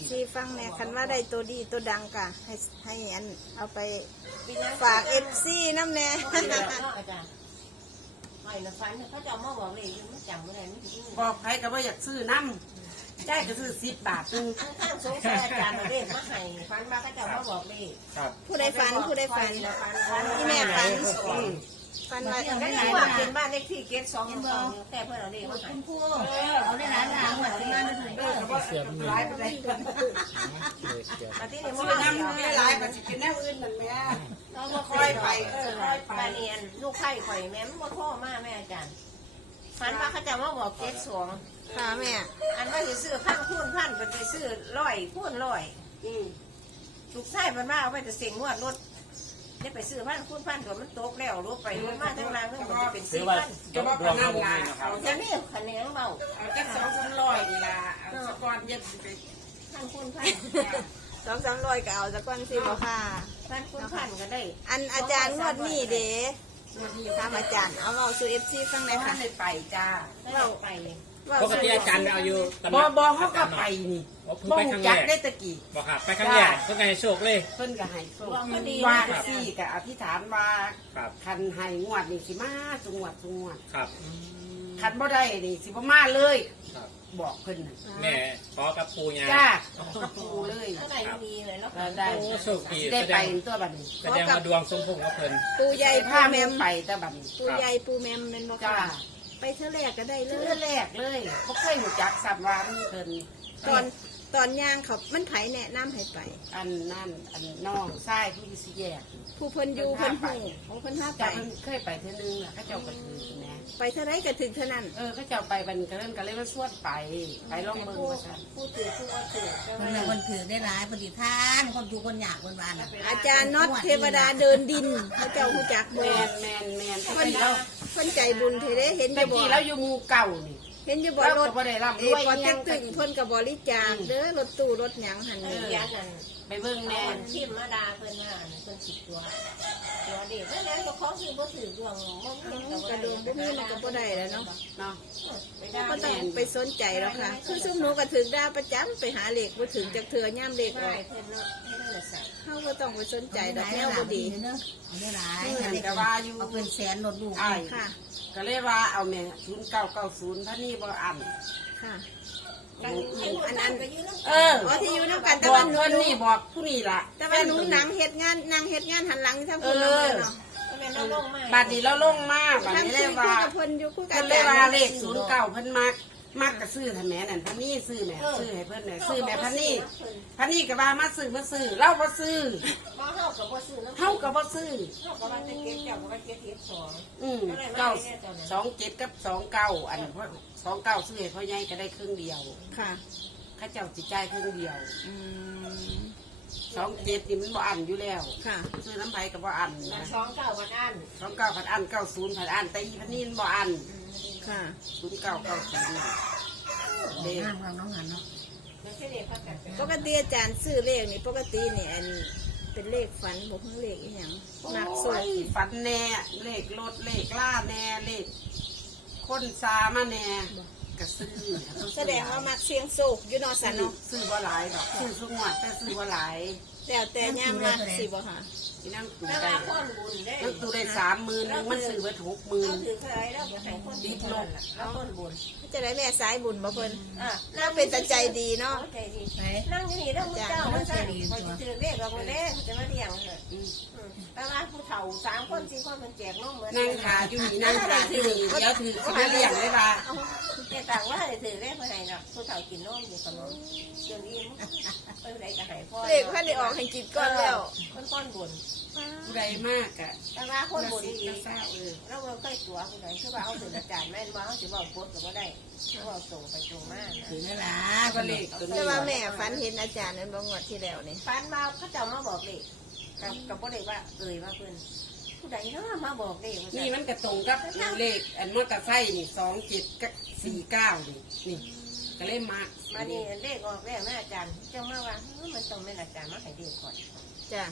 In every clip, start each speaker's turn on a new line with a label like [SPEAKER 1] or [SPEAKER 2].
[SPEAKER 1] ซีฟังแม่คันว่าได้ตัวดีตัวดังกะให้อันเอาไปฝากFCน้ำแน่
[SPEAKER 2] อาจารย์ไม่นะฟันเขาจะมาบอกเลยยังไม่จำไม่ได้ไม่ถึง
[SPEAKER 3] บอกใครก็ว่าอยากซื้อน้ำได้ก็ซื้อ10 บาทนึง
[SPEAKER 2] ข้างสงสัยอาจารย์เรียกมาให้ฟันมาเขาจะมาบอกเลย
[SPEAKER 1] ผู้ใดฝันที่แม่ฝันว่า
[SPEAKER 2] ก็ได้ว่าเป็นบ้านเลขที่เกต2แต่เพื่อนเราเรียกมาให้
[SPEAKER 4] คุณครูเอาได้ร้านล้างหัวที่นั่นถึงได้
[SPEAKER 3] หลายไปได้เงิน
[SPEAKER 2] มาที่นี่
[SPEAKER 3] ซื้
[SPEAKER 2] มา
[SPEAKER 3] อน้ำไม่หลายมันจะกินแนวอื่นนั่นแม่ค่อยไปค่อยไป
[SPEAKER 2] บ้านเรียนลูกไข่ข่อยแม่มาพ่อมาแม่อาจารย์ฟันมาเขาจะมาบอกเกต2
[SPEAKER 1] ค่ะแม่
[SPEAKER 2] อันว่าจะซื้อพันคูณพันไปซื้อ100คูณ100ลูกไส้มันมาเอาไปจะเสียงงวดรถได้ไปซื้อพันคูณพันตัวมันตกแล้วรถไปรถมาทั้งรางทั้งหมดจะเป็น4,000
[SPEAKER 3] ก็ว่าพนันลาเอา
[SPEAKER 2] จะนี่คะแนนเบา
[SPEAKER 3] แค่200นี่ล่ะเอาสกอนเย็บไป
[SPEAKER 2] พันคูณพัน
[SPEAKER 1] 200-300ก็เอาสักวันสิบ่ค่ะ
[SPEAKER 2] พันคูณพันก็ได้
[SPEAKER 1] อันอาจารย์งวดนี้เด้ถามอาจารย์เอาสู่ FC ฟังหน่อย
[SPEAKER 3] ท่า
[SPEAKER 1] ค่ะ
[SPEAKER 3] นได้ไปจ้า
[SPEAKER 2] เราไป
[SPEAKER 5] ปกติอาจารย์เอาอยู่ตำห
[SPEAKER 3] บ
[SPEAKER 5] นั
[SPEAKER 3] อบอเขาก็ไปนี่
[SPEAKER 5] เพิ่ง
[SPEAKER 3] บ่
[SPEAKER 5] ไป
[SPEAKER 3] หู
[SPEAKER 5] ครั้ง
[SPEAKER 3] จัก
[SPEAKER 5] แรก
[SPEAKER 3] ได้ตะกี้
[SPEAKER 5] บอกค่ะไปครั้งแรกเพิ่งให้โชคเลย
[SPEAKER 3] เพิ่นก็ให้โชค
[SPEAKER 2] ดี
[SPEAKER 3] ว่า
[SPEAKER 2] นะ
[SPEAKER 3] ซี่ก็อธิษฐานว่า
[SPEAKER 5] ครับ
[SPEAKER 3] คันให้งวดนี่สิมาสุงวดสุงวด
[SPEAKER 5] ครับ
[SPEAKER 3] คันบ่ได้นี่สิบ่มาเลย
[SPEAKER 5] ครับ
[SPEAKER 3] บอกเพิ่นน่ะ
[SPEAKER 5] แม่ขอกับปูยา
[SPEAKER 3] จ้ากับปูเลย
[SPEAKER 2] เท่าไหร่ดีเลยแล้ว
[SPEAKER 3] ก็ได้
[SPEAKER 5] โอ้โชคดี
[SPEAKER 3] ได้
[SPEAKER 5] แสด
[SPEAKER 3] ไป
[SPEAKER 5] ง
[SPEAKER 3] ตัวบัดนี้
[SPEAKER 5] แสดงว่าดวงสมพงษ์กับเพิ่น
[SPEAKER 1] ปูใหญ่
[SPEAKER 3] พา
[SPEAKER 1] ปู
[SPEAKER 3] แม่
[SPEAKER 1] แมม
[SPEAKER 3] ไปแต่บัดนี้
[SPEAKER 1] ปูใหญ่ปูแมมเป็นบ่
[SPEAKER 3] จ้า
[SPEAKER 1] ค่ะไปเท่าแรกก็ได้เล
[SPEAKER 3] เทื่อย แรกเลยบ่เคยรู้จักสับว่ามีเพิ่น
[SPEAKER 1] ตอนย่างเขามันไผแนะนำให้ไป
[SPEAKER 3] อันนั่นอันน้องชายผู้สิแยก
[SPEAKER 1] ผู้เพิ่นอยู่เพิ่นหูโอ้เพิ่นพาไป
[SPEAKER 3] จ้าเพิ่นเคยไปเทื่อนึงล่ะเขาเจ้าก็ถือแหม
[SPEAKER 1] ไปเท่าไรก็ถึงเท่านั้น
[SPEAKER 3] เขาเจ้าไปบัดนก็เล่นก็เลยมาสวดไปลองเบิ่งว่าซั่น
[SPEAKER 2] ผู้ถือผู้ว่าถือ
[SPEAKER 4] คนละคนถือได้ร้ายปฏิทานคนดูคนอยากคนวาน
[SPEAKER 1] อาจารย์น็อตเทวดาเดินดินพระเจ้าหูจักบ่
[SPEAKER 3] แม่น
[SPEAKER 1] เพิ่นเพิ่นใจบุญเทเด้เห็นอ
[SPEAKER 3] แต่
[SPEAKER 1] ยู่บ่
[SPEAKER 3] กี้เราอยู่หมู่เก่านี่
[SPEAKER 1] เห็นอยู่บ่
[SPEAKER 3] เรา
[SPEAKER 1] ร
[SPEAKER 3] ก็
[SPEAKER 1] ถ
[SPEAKER 3] บ่ได้ร่ำร
[SPEAKER 1] เอ
[SPEAKER 3] วย
[SPEAKER 1] พอ
[SPEAKER 3] อิห
[SPEAKER 1] จะ
[SPEAKER 3] ยัง
[SPEAKER 1] ตึงเพิ่นก็บริจาคเด้อรถตู้รถหยังหั่นนี่
[SPEAKER 2] ยันนั่น
[SPEAKER 3] ไปเบิ่ง
[SPEAKER 2] แม่
[SPEAKER 3] แม่
[SPEAKER 2] ชิมมาดาเพิ่นมาเพิ่น10ตัวเด็กแล้วก็เขาซื้อบ่ถือดวงบ่มี
[SPEAKER 1] กระดวงบ่มีมันก็บ่ได้แล้วเนาะ
[SPEAKER 3] เนาะ
[SPEAKER 1] ก็ต้องไปสนใจแล้วค่ะ คือซุมหนูก็ถึงดาประจำไปหาเลขบ่ถึงจักเทื่อย่ามเลขอ
[SPEAKER 2] ได้
[SPEAKER 1] อก
[SPEAKER 2] เพิ่นเนาะให้เพิ่นใส่
[SPEAKER 1] เฮาก็ต้องไปสนใจดอกแนว
[SPEAKER 4] ห
[SPEAKER 1] บ่ดี
[SPEAKER 4] เนอะเอาได้ร้าย
[SPEAKER 3] อันก็ว่าอยู่
[SPEAKER 4] เอาเป็นแสนหลดลูก
[SPEAKER 3] อ้าย
[SPEAKER 1] ค่ะ
[SPEAKER 3] ก็เลยว่าเอาแม่0990ท่านี้บ่อัน
[SPEAKER 1] ค่ะ
[SPEAKER 2] อันนั้นก็ยืน
[SPEAKER 1] อ๋อที่อยู่นำกันแต่
[SPEAKER 3] บอ
[SPEAKER 1] ว่าก หนู
[SPEAKER 3] เพิ่นนี่บอกผู้นี่ล่ะ
[SPEAKER 1] แต่ว่าหนูหนังเฮ็ดงานนางเฮ็ดงานหันหลังทั้งคนเนาะ
[SPEAKER 2] แม่เราลงมา
[SPEAKER 3] บัดนี้เราลงมาบัด
[SPEAKER 1] ทั้ง
[SPEAKER 3] นี้
[SPEAKER 1] คุ
[SPEAKER 3] เลย ยว่า
[SPEAKER 1] กับเพิ่นอยู่คุยกั
[SPEAKER 3] เพิ่
[SPEAKER 1] น
[SPEAKER 3] นเลยว่าเลข09เพิ่นมักก็ซื้อท่านแม่นั่นท่านนี่ซื้อแม่ซื้อให้เพิ่นแม่ซื้อแม่พันนี่ก็ว่ามาซื้อเราบ่ซื้อ
[SPEAKER 2] บ่เฮาก็บ่ซื้อน้ำ
[SPEAKER 3] เฮาก็บ่ซื้อ
[SPEAKER 2] เฮาก็ว่าจะเก็บเจ้าก็ว่าเก็บเฮ็ด
[SPEAKER 3] 927กับ29อัน29ซื้อให้พ่อใหญ่ก็ได้ครึ่งเดียว
[SPEAKER 1] ค่ะ
[SPEAKER 3] ข้าเจ้าสิจ่ายครึ่งเดียว
[SPEAKER 1] อืม
[SPEAKER 3] 27นี่มันบ่อันอยู่แล้ว
[SPEAKER 1] ค่ะ
[SPEAKER 3] ซื้อน้ำไผก็บ่อันนะ
[SPEAKER 2] 29วันอัน
[SPEAKER 3] 29พันอัน90พันอันแต่อีพันนี่มันบ่อัน
[SPEAKER 1] ค่ะ
[SPEAKER 3] 0990น่ะเด้
[SPEAKER 4] ห้ามเราน้องหันเนาะ
[SPEAKER 2] มันแค่เด็กพักกัน
[SPEAKER 1] ปกติอาจารย์ซื้อเลขนี่ปกตินี่อันเป็นเลขฝันบ่คือเลขอีหยังนักโซ
[SPEAKER 3] โอ้ยฝันแน่เลขรถเลขล่าแน่เลขคนซามาแน่ก็ซื้อ
[SPEAKER 1] แสดงว่ามักเสียงโศกอยู่เนาะสันเนาะ
[SPEAKER 3] ซื้อบ่หลายดอกซื้อทุกงวดแต่ซื้อบ่หลาย
[SPEAKER 1] แล้วแต่ย่ามมักสิบ่ค่ะ
[SPEAKER 3] ที่นั่งตู
[SPEAKER 2] แต่
[SPEAKER 3] ได้
[SPEAKER 2] ว่าคนบุญได้
[SPEAKER 3] นั่งตูได้30,000มันซื้อไว้60,000
[SPEAKER 2] เราถือใครแล้วให้คนดีลงแล้วคนบุญ
[SPEAKER 1] จะได้แม่สายบุญบ่เพิ่น
[SPEAKER 2] อ่ะ
[SPEAKER 1] แล้วเป็นแต่ใจดีเนาะ
[SPEAKER 2] ใจดี
[SPEAKER 4] ไป
[SPEAKER 2] นั่งอยู่นี่แล้วมึงเจ้ามันใส่พอจะถือเลขเราคนแรกจะมาเลี้ยงเลยแต่ว่าผู้เฒ่า3คน4คนมันแจกนมเหมือน
[SPEAKER 3] นั่งขาอยู่นี่นั่งขาอยู่นี่เดี๋ยวถือสิมาเลี้ยงเลยว่า
[SPEAKER 2] แกต่างว่าถือเลขเพื่อให้เนาะผู้เฒ่ากินนมอยู่ขนมเดี๋ยวนี้เพื่อใดก็ให้พ่อ
[SPEAKER 1] เลขเพิ่นได้ออกให้กินก่อนแล้ว
[SPEAKER 2] คนก้อนบุญ
[SPEAKER 3] ผู้ใดมากอะ
[SPEAKER 2] แต่ว่าคนบุญ
[SPEAKER 3] สิ
[SPEAKER 2] ดี
[SPEAKER 3] ก็เศร้า
[SPEAKER 2] แล้วเราเคยตัวคนไหนคือว่าเอาถึงอาจารย์แม่นว่าเขาจะบอกปดก็บ่ได้เขาบอกส่งไปตรงมาก
[SPEAKER 4] ถือได้ร้า
[SPEAKER 3] ก็เลขตัว
[SPEAKER 1] แต่
[SPEAKER 3] นี้
[SPEAKER 1] ว่าแม่ฝันเห็นอาจารย์นั้นบ่งวดที่แล้วนี่
[SPEAKER 2] ฟันมาเขาจะมาบอกเลขกับบ่ได้ว่าว่าเพิ่นผู้ใดเนาะมาบอกเลข
[SPEAKER 3] นี่มันกระตรงกับเลขอันมอเตอร์ไซค์นี่27กับ49นี่ก็เลยมาก
[SPEAKER 2] มานี่เลขออกแล้วนะอาจารย์เจ้ามาว่ามันต้องเป็นอาจารย์มาให้เลขก่อน
[SPEAKER 1] จ้ะ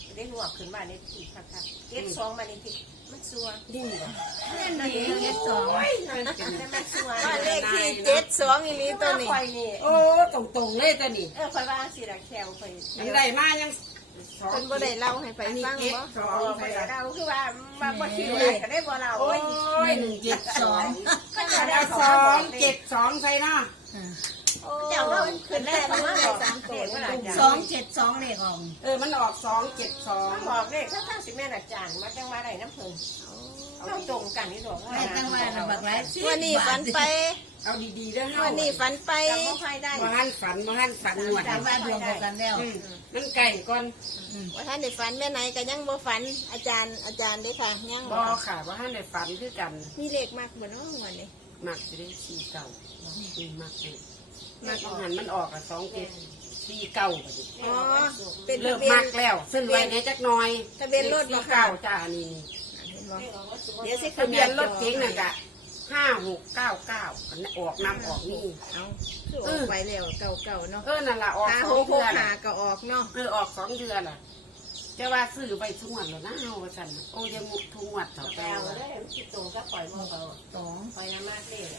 [SPEAKER 2] ได้หนวกขึ้นบ้านในที่คักๆเก็บ2บ้านในที่มันซัว
[SPEAKER 3] ดี
[SPEAKER 2] แม่นดีเก็บ2โอ้ยมันซัว
[SPEAKER 1] บ้านเลขที่72อีหลีตัวนี้
[SPEAKER 2] ข่อยนี่
[SPEAKER 3] โอ้ตรงๆเลยตัวนี้
[SPEAKER 2] ข่อยว่าสิละแควข่อย
[SPEAKER 3] ยังได้มายัง
[SPEAKER 1] เพิ่นบ่ได้เล่าให้ไป
[SPEAKER 3] อันนี้
[SPEAKER 1] ฟัง
[SPEAKER 3] เจ็ด
[SPEAKER 1] บ่
[SPEAKER 3] สอ
[SPEAKER 2] เอา
[SPEAKER 3] ง
[SPEAKER 2] ไป
[SPEAKER 3] ใส่ละ
[SPEAKER 2] เราคือว่าบ่คิดอะไรก็ได้บ่เรา
[SPEAKER 3] โอ้
[SPEAKER 2] โอ้ย
[SPEAKER 3] ย172
[SPEAKER 2] ก็จะได้
[SPEAKER 3] เอา
[SPEAKER 2] เขามาบอกเด็ก
[SPEAKER 3] 272ใส่เนาะ
[SPEAKER 2] เจ้าว่าขึ้นแรกมันมาบอกเด็กว่าอาจารย์
[SPEAKER 4] 272เลขออก
[SPEAKER 3] มันออก
[SPEAKER 2] มาบอกเด็กถ้าสิแม่นอาจารย์มาจังว่าได้น้ำเพิ่นเราตรงกันนี่ดอกว่า
[SPEAKER 4] แม่ตั้งว่าบักหลาย
[SPEAKER 1] วันนี้ฝันไป
[SPEAKER 3] 2เอาดีๆเด้อเฮา
[SPEAKER 1] วันนี้ฝันไป
[SPEAKER 2] จำบ่ค่อยได้
[SPEAKER 3] บ่หันฝันงวด
[SPEAKER 4] จำว่าดวงเดียวกันแล้ว
[SPEAKER 3] มันไก่ก่อน
[SPEAKER 1] ว่าท่านได้ฝันแม่ไหนก็ยังบ่ฝันอาจารย์เด้อค่ะยัง
[SPEAKER 3] บ่ค่ะบ่หันได้ฝันคือกัน
[SPEAKER 1] มีเลขมากบ่เนาะวันนี้
[SPEAKER 3] มักสิได้4เก่ามักเลยมักเอาหันมันออกอ่ะ2 7 4เก่าบัดนี้
[SPEAKER 1] อ๋อเป็น
[SPEAKER 3] เริ่
[SPEAKER 1] ทะ
[SPEAKER 3] ม
[SPEAKER 1] เบีย
[SPEAKER 3] มั
[SPEAKER 1] น
[SPEAKER 3] กแล้วซื้อไว้ในจักหน่อย
[SPEAKER 1] ทะเบียนรถบ่
[SPEAKER 3] 4
[SPEAKER 1] ค่ะ
[SPEAKER 3] เก่าจ้านี่
[SPEAKER 1] เห็นบ่เดี๋ยวสิ
[SPEAKER 3] ทะเบียนรถเก๋งน่ะกะ5699มันออกนำออกนี่
[SPEAKER 1] เอาคือออกไปแล้วเก่าๆเนาะ
[SPEAKER 3] นั่นล่ะออก
[SPEAKER 1] หา
[SPEAKER 3] 2
[SPEAKER 1] หก
[SPEAKER 3] เดือน
[SPEAKER 1] หาก็ออกเนาะ
[SPEAKER 3] ออก2เดือนล่ะจะว่าซื้อไปทุกวันแล้วนะเฮาว่าซั่นโอ้ยังทุกวันต่อไป
[SPEAKER 2] แปลว่าได้คิดตรงก็ปล่อยบ่เบา
[SPEAKER 4] 2
[SPEAKER 2] ปล่อยน้ำมากเลย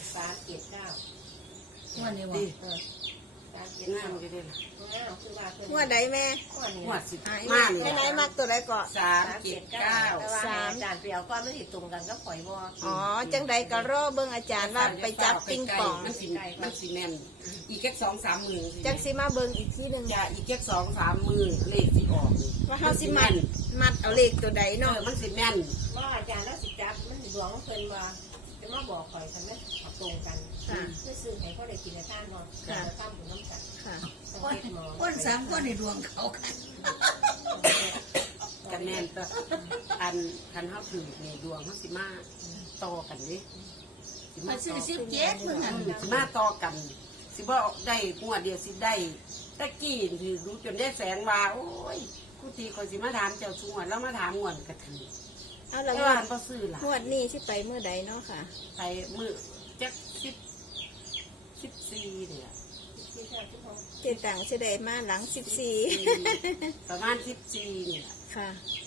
[SPEAKER 2] 379
[SPEAKER 4] วันนี้
[SPEAKER 3] ดี
[SPEAKER 2] 379
[SPEAKER 3] งามอยู่เด้อล่ะ
[SPEAKER 2] คือว่าเพิ่น
[SPEAKER 1] งวดใดแม่
[SPEAKER 3] งวดสิ
[SPEAKER 1] อ่า
[SPEAKER 3] มา
[SPEAKER 1] แม่ไหนมักตัวใดก่อน
[SPEAKER 3] 379
[SPEAKER 2] แต่ว่าอาจารย์เปรียวก็ไม่ติดตรงกันก็ปล่อยบ่
[SPEAKER 1] อ๋อจังใดก็รอเบิ่งอาจารย์ว่าไปจับปิงปอง
[SPEAKER 3] มันสิแน่นอีกแค่2-3 มื้อ
[SPEAKER 1] จังสิมาเบิ่งอีกทีหนึง
[SPEAKER 3] จะอีกแค่2-3 มื้อเลขสิออก
[SPEAKER 1] ว่าเฮาสิมัดเอาเลขตัวใดเนาะ
[SPEAKER 3] มันสิแม่น
[SPEAKER 2] ว่าอาจารย์แล้วสิจับมันดวงเพิ่นว่าจะมาบอกข่อยกันไหมตรงกัน
[SPEAKER 1] ค่ะ
[SPEAKER 2] เพื่อซื้อให้เขาได้กินในท่านนอนแต่ท่านผมน้ำจัด
[SPEAKER 1] ค่ะ
[SPEAKER 4] คน3คนในดวงเขากัน
[SPEAKER 3] กันแม่นตัวอันคันเฮาถือนี่ดวงเฮาสิมาต่อกันเด้สิ
[SPEAKER 4] มา
[SPEAKER 3] มา
[SPEAKER 4] ซื้
[SPEAKER 3] ต่
[SPEAKER 4] อ
[SPEAKER 3] อ
[SPEAKER 4] 17มึงหัน
[SPEAKER 3] สิมาต่อกันสิบ่ได้งวดเดียวสิได้ตะกี้ถือรู้จนได้แสงว่าโอ้ยกูตีคนสิมาถามเจ้าชงวดแล้วมาถามงวดก็ถือ
[SPEAKER 1] เอา
[SPEAKER 3] แต่
[SPEAKER 1] ละงว
[SPEAKER 3] ว่า
[SPEAKER 1] ด
[SPEAKER 3] บ่ซื้อล่ะ
[SPEAKER 1] งวดนี้สิไปเมื่อใดเนาะค่ะ
[SPEAKER 3] ไปมื้อจัก14นี่ล่ะ
[SPEAKER 1] เจตังสิได้มาหลัง14
[SPEAKER 3] ประมาณ14นี่ล่ะ
[SPEAKER 1] ค่ะ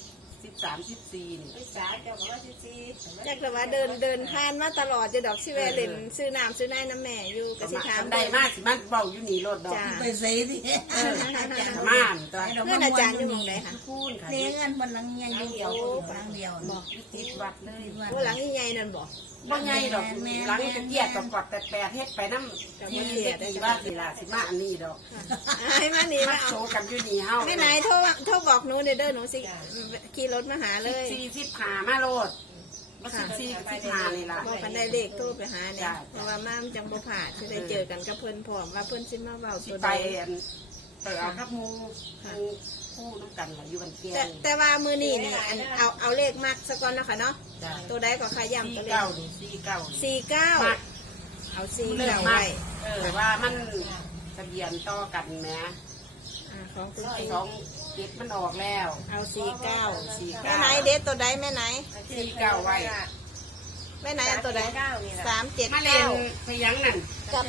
[SPEAKER 3] 13-14นี่
[SPEAKER 2] ไปสาเจ้าก็ว่าซี
[SPEAKER 1] จักแต่ว่าเดินผ่านมาตลอดจะดอกสิแวะเล่นซื้อน้ำซื้อน้ำน้ำแม่อยู่ก็สิถาม
[SPEAKER 3] ได้มาสิมันเว้าอยู่นี่รถดอก
[SPEAKER 1] จ้า
[SPEAKER 4] ไปใส่ดิ
[SPEAKER 3] ประมาณตัว
[SPEAKER 1] เพื่อนอาจารย์อยู่หม้องใดค่ะ
[SPEAKER 3] พูนค่ะ
[SPEAKER 4] เลี้ยงกันบนหลังเงี้ยอยู่เดียวหลังเดียว
[SPEAKER 1] บอก
[SPEAKER 3] ติดวัดเลย
[SPEAKER 1] ว่าหลังใหญ่ๆนั่นบอก
[SPEAKER 3] บ่ใหญ่ดอกหลังจะเกียดกับกอดแต่แปดเฮ็ดไปน้ำที่ได้กี่ว่าสิล่ะสิมาอันนี้ดอก
[SPEAKER 1] ให้มานี่
[SPEAKER 3] มา
[SPEAKER 1] มา
[SPEAKER 3] โช
[SPEAKER 1] เอา
[SPEAKER 3] ว์กันอยู่นี่เฮา
[SPEAKER 1] ไม่ไหนโทรบอกหนูเด้อหนูสิขี่รถมาหาเลย
[SPEAKER 3] 45มาโลดบ่14-15นี่ล่ะ
[SPEAKER 1] บอกกันได้เลขโทรไปหาเนี่ยเพราะว่ามามันจังบ่ผ่าจะได้เจอกันกับเพิ่นพร้อมว่าเพิ่นสิมาเว้า
[SPEAKER 3] สิ
[SPEAKER 1] ตัว
[SPEAKER 3] ไป
[SPEAKER 1] ใด
[SPEAKER 3] อันไปเอากับหมู่คู่น้ำกันล่ะอยู่บันเกียง
[SPEAKER 1] แต่ว่ามือนี่นี่อันเอาเลขมักซะก่อนเนาะค่ะเนาะ
[SPEAKER 3] จ้ะ
[SPEAKER 1] ตัวใดก็ขย้ำตัวเลข
[SPEAKER 3] 49นี่49
[SPEAKER 1] 49
[SPEAKER 3] มัก
[SPEAKER 1] เอา
[SPEAKER 3] เลิก
[SPEAKER 1] 49
[SPEAKER 3] มา
[SPEAKER 1] ไว้
[SPEAKER 3] ว่ามันทะเบียนต่อกันแหม
[SPEAKER 1] ของคุณครู
[SPEAKER 3] 27มันออกแล้ว
[SPEAKER 1] เอา49
[SPEAKER 3] 49
[SPEAKER 1] แม่ไหนเด็ดตัวใดแม่ไหน
[SPEAKER 3] 49ไว้
[SPEAKER 1] แม่ไหนเอาตัวใด
[SPEAKER 3] มาเล่น
[SPEAKER 1] 379
[SPEAKER 3] พยังนั่น
[SPEAKER 1] กับ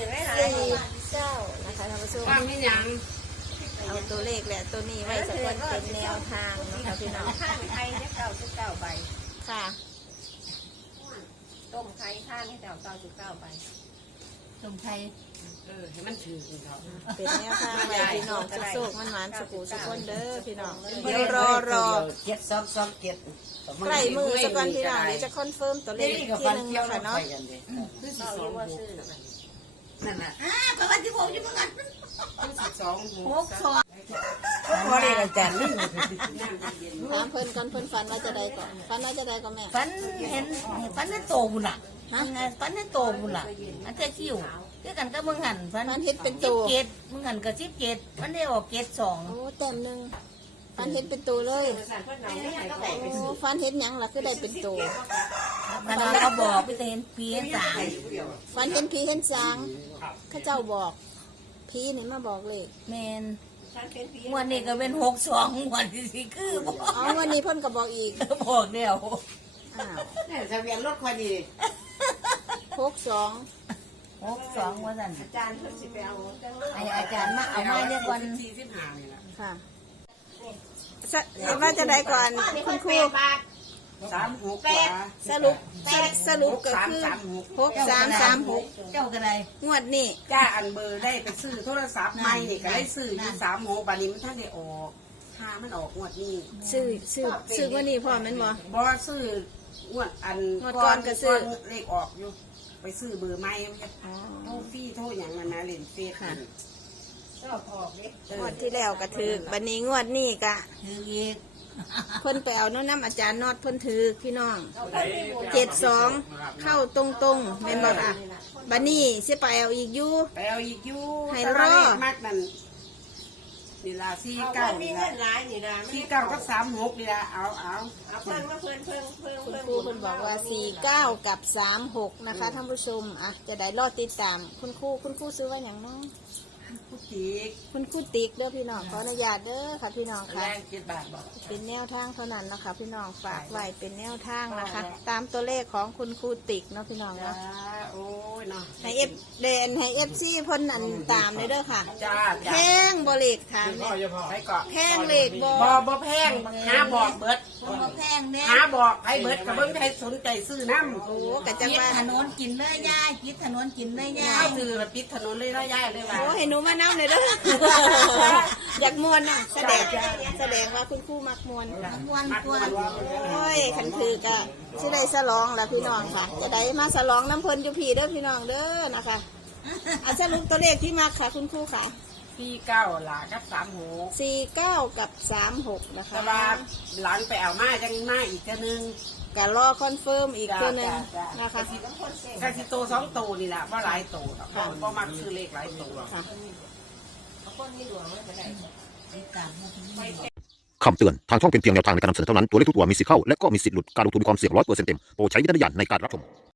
[SPEAKER 1] 49นะคะท่านผู้ชม
[SPEAKER 3] ว่าไม่ยัง
[SPEAKER 1] เอาตัวเลขแหละตัวนี้ไว้สักวันเป็นแนวทางนะคะพี่น้อง
[SPEAKER 2] ข้างไทยเนี่ย9.9ใบ
[SPEAKER 1] ค่ะ
[SPEAKER 2] ต้มไข่ข้างให้เจ้า9.9ใบ
[SPEAKER 4] ตรงไทย
[SPEAKER 3] ให้มันถือเขา
[SPEAKER 1] เป็นแนวทางไว้พี่น้องสุกๆมันหวานสุกูสุกคนเด้อพี่น้องเดี๋ยวรอ
[SPEAKER 6] 7-2-2-7
[SPEAKER 1] ใกล้มือสักวันพี่น้องเดี๋ยวจะคอนเฟิร์มตัวเลขอีกทีหนึงนะคะเนาะ
[SPEAKER 3] คือ
[SPEAKER 2] เรา
[SPEAKER 3] 12
[SPEAKER 2] เรียกว่าซื้อ
[SPEAKER 3] นั่นน่ะ
[SPEAKER 4] ก็วันที่ผมจะมึงอัน
[SPEAKER 3] คือ12
[SPEAKER 4] พอเลยอาจารย์นี่
[SPEAKER 1] ถามเพิ่นก่อนเพิ่นฝันว่าจะใดก่อนฝันว่าจะใดก่อนแม่
[SPEAKER 4] ฝันเห็นฝันให้โตบุญล่ะฝันให้โตบุญล่ะอันเจ้าชิวคือกันก็มึงหันฝันเห็นเป็นโตมึงหันก็17มันได้ออก72
[SPEAKER 1] โอ้แต้มหนึงฝันเห็นเป็นตัวเลย
[SPEAKER 2] ภาษาเพื่อนเราไม่ให้เขาไป
[SPEAKER 1] โอ้ฝันเห็นหยังล่ะคือได้เป็นตัว
[SPEAKER 4] มันก็บอกไปเห็นผีสาง
[SPEAKER 1] ฝันเห็นผีเห็นสางเข้าเจ้าบอกผีนี่มาบอกเลข
[SPEAKER 4] แมน
[SPEAKER 2] ฉันเป็นผี
[SPEAKER 4] งวันนี้ก็เป็น62งวันที่สี่คือบอก
[SPEAKER 1] อ๋อวันนี้เพิ่นก็บอกอีก
[SPEAKER 4] บอกเดียว
[SPEAKER 1] อ้าว
[SPEAKER 3] เนี่ยทะเบียนรถคันนี้
[SPEAKER 1] 62
[SPEAKER 4] 62ว่าสั่น
[SPEAKER 2] อาจารย์เพิ่นสิไปเอาจังเลย
[SPEAKER 4] ไออาจารย์มาเอามาเรียกวัน
[SPEAKER 3] 45นี่ล่ะ
[SPEAKER 1] ค่ะว่าจะได้ก่อน
[SPEAKER 2] บ้านนี่
[SPEAKER 1] คุ
[SPEAKER 2] เพิ่
[SPEAKER 1] ณ
[SPEAKER 2] น
[SPEAKER 1] ครู
[SPEAKER 2] 8 บาท
[SPEAKER 3] 36กว่า
[SPEAKER 1] สรุปก็คือ6336
[SPEAKER 4] เจ้าก็ได้
[SPEAKER 1] งวดนี้
[SPEAKER 3] จ้าอันเบอร์ได้ไปซื้อโทรศัพท์ใหม่นี่ก็ได้ซื้ออยู่36บัดนี้มันท่านได้ออกถ้ามันออกงวดนี้
[SPEAKER 1] ซื้อว่านี่พ่อแม่นบ่
[SPEAKER 3] บ่ซื้องวดอัน
[SPEAKER 1] งวดก่อนก็ซื้อ
[SPEAKER 3] เลขออกอยู่ ไปซื้อเบอร์ใหม่มันจะโทรฟรีโทรหยังนั่นนะเล่นเฟซนั่น
[SPEAKER 2] ชอบออกเด้
[SPEAKER 1] งวดที่แล้วก็ถือบัดนี้งวดนี้ก็
[SPEAKER 4] ถืออีก
[SPEAKER 1] เพิ่นไปเอาน้ำอาจารย์นอดเพิ่นถือพี่น้อง
[SPEAKER 2] เอาไปให้บุญ
[SPEAKER 1] 72เข้าตรงๆแม่นบ่ค่ะบัดนี้สิไปเอาอีกอยู่
[SPEAKER 3] ไปเอาอีกอยู่
[SPEAKER 1] ให้
[SPEAKER 3] แต่
[SPEAKER 1] ร
[SPEAKER 3] ว่า
[SPEAKER 1] อ
[SPEAKER 3] เลขมากนั่นนี่ล่ะ
[SPEAKER 2] เอาเพิ่นมี
[SPEAKER 3] 49นี่
[SPEAKER 2] เงิ
[SPEAKER 3] ล่ะ
[SPEAKER 2] นหลายนี่นะ
[SPEAKER 3] 49กับ36นี่ล่ะเอา
[SPEAKER 2] เอาเพิ่นมาเพิ่น
[SPEAKER 1] คุณครูเพิ่นบอกว่า49กับ36นะคะท่านผู้ชมอ่ะจะได้รอติดตามคุณครูซื้อไว้หยังเนาะ
[SPEAKER 3] ผู้จีก
[SPEAKER 1] คุณครูติ๊กเด้อพี่น้องขออนุญาตเด้อค่ะพี่น้องค่ะ
[SPEAKER 3] แรง7บาทบอก
[SPEAKER 1] เป็นแนวทางเท่านั้นนะคะพี่น้องฝากไว้เป็นแนวทางนะคะ ตามตัวเลขของคุณครูติ๊กเนาะพี่น้อง
[SPEAKER 3] จ้า
[SPEAKER 1] เนาะ
[SPEAKER 3] โอ้ยเนาะ
[SPEAKER 1] ให้เอฟเดนให้เอฟซีพ่นอันตามเลยเด้อค่ะ
[SPEAKER 3] จ้า
[SPEAKER 1] แพงบริกถาม
[SPEAKER 5] พ่อ
[SPEAKER 1] เนี่ย
[SPEAKER 5] เยอะพ่อ
[SPEAKER 3] ใช้เกาะ
[SPEAKER 1] แพงเลขบ
[SPEAKER 3] บ่แพงหาบอกเบิด
[SPEAKER 4] มันบ่แพงเด้
[SPEAKER 3] หาบอกให้เบิดกับเบิ่งให้สนใจซื้อน้ำ
[SPEAKER 1] โอ้กะจัง
[SPEAKER 4] คิด
[SPEAKER 1] ว่า
[SPEAKER 4] ถนนกินเลยยายคิดถนนกินเลยยา
[SPEAKER 3] ข้าวย ถือละปิดถนนเลยเนาะยายเลยว่า
[SPEAKER 1] โอ้ให้หนูมาน้ำเลยเด้อ อยากมวนน่ะแสดงว่าคุณครูมักมวน
[SPEAKER 4] ม่วนกวน
[SPEAKER 1] โอ้ยขันถือกะสิได้ฉลองแล้วพี่น้องค่ะ จะได้มาฉลองน้ำเพลินอยู่พี่เด้อพี่น้องเด้อนะคะอันสรุปตัวเลขที่มักค่ะคุณครูค่ะ
[SPEAKER 3] 49หลากับ36
[SPEAKER 1] 49 กับ 36 นะคะ
[SPEAKER 3] แต่ว่าหลังไปเอามาจังมาอีกเท่านึง
[SPEAKER 1] ก็รอคอนเฟิร์มอีกตัวหนึงนะคะ
[SPEAKER 3] กะสิโต2โตนี่ล่ะบ่หลายโตดอกบ่มักซื้อเลขหลายโตหรอก
[SPEAKER 1] ค่ะ
[SPEAKER 2] เอาคนมีหลวงไว้ก็ได้
[SPEAKER 4] ติดตามมาที่นี่
[SPEAKER 7] คำเตือน ทางช่องเป็นเพียงแนวทางในการนำเสนอเท่านั้น ตัวเลขทุกตัวมีสิทธิ์เข้า และก็มีสิทธิ์หลุด การลงทุนมีความเสี่ยง100%เต็ม โปรดใช้วิจารณญาณในการรับชม